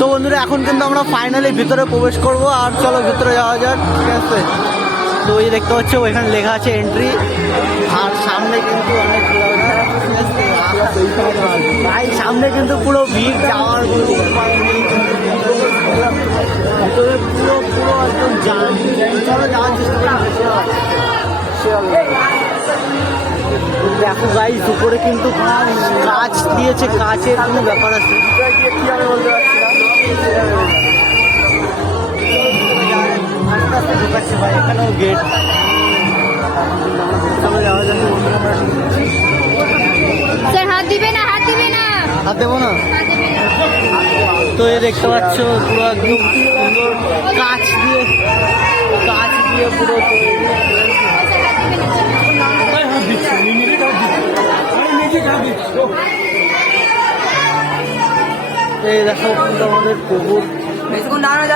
তো বন্ধুরা, এখন কিন্তু আমরা ফাইনালি ভিতরে প্রবেশ করব। আর চলো ভিতরে যাওয়া যাক, ঠিক আছে? তো ওই দেখতে পাচ্ছ ওইখানে লেখা আছে এন্ট্রি আর সামনে কিন্তু অনেক? ভাই, সামনে কিন্তু পুরো ভিড়, যাওয়ার পুরো একদম দেখো গাইস উপরে কিন্তু কাজ দিয়েছে কাচের কোনো ব্যাপার আছে। আস্তে আস্তে ঢুকাচ্ছে ভাই এখানেও গেট যাওয়া যাবে স্যার হাত দিবে না। হাত দেবো না? হাত দিবে না। তো এ দেখতে পাচ্ছ পুরো একদম সুন্দর কাচ দিয়ে কাচ দিয়ে পুরো দেখো কিন্তু আমাদের প্রভুর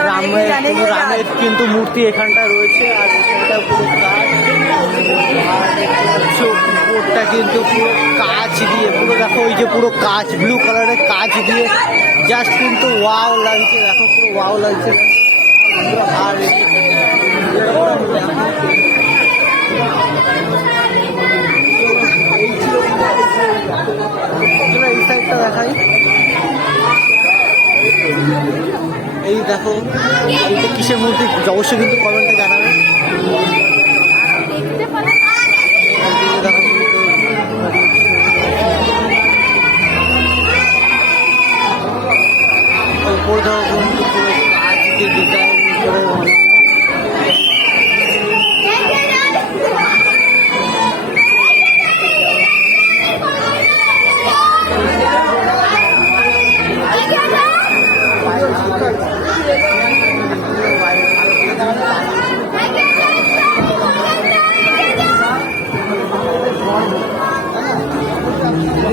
রামের কিন্তু মূর্তি এখানটা রয়েছে আর এখানটা পুরো কাজ আর দেখতে পাচ্ছ উপরটা কিন্তু পুরো কাচ দিয়ে পুরো দেখো ওই যে পুরো কাচ ব্লু কালারের কাচ দিয়ে জাস্ট কিন্তু ওয়াও লাগছে দেখো পুরো ওয়াও লাগছে। আর এই সাইডটা দেখাই। এই দেখো কিসের মধ্যে অবশ্যই কিন্তু কমেন্ট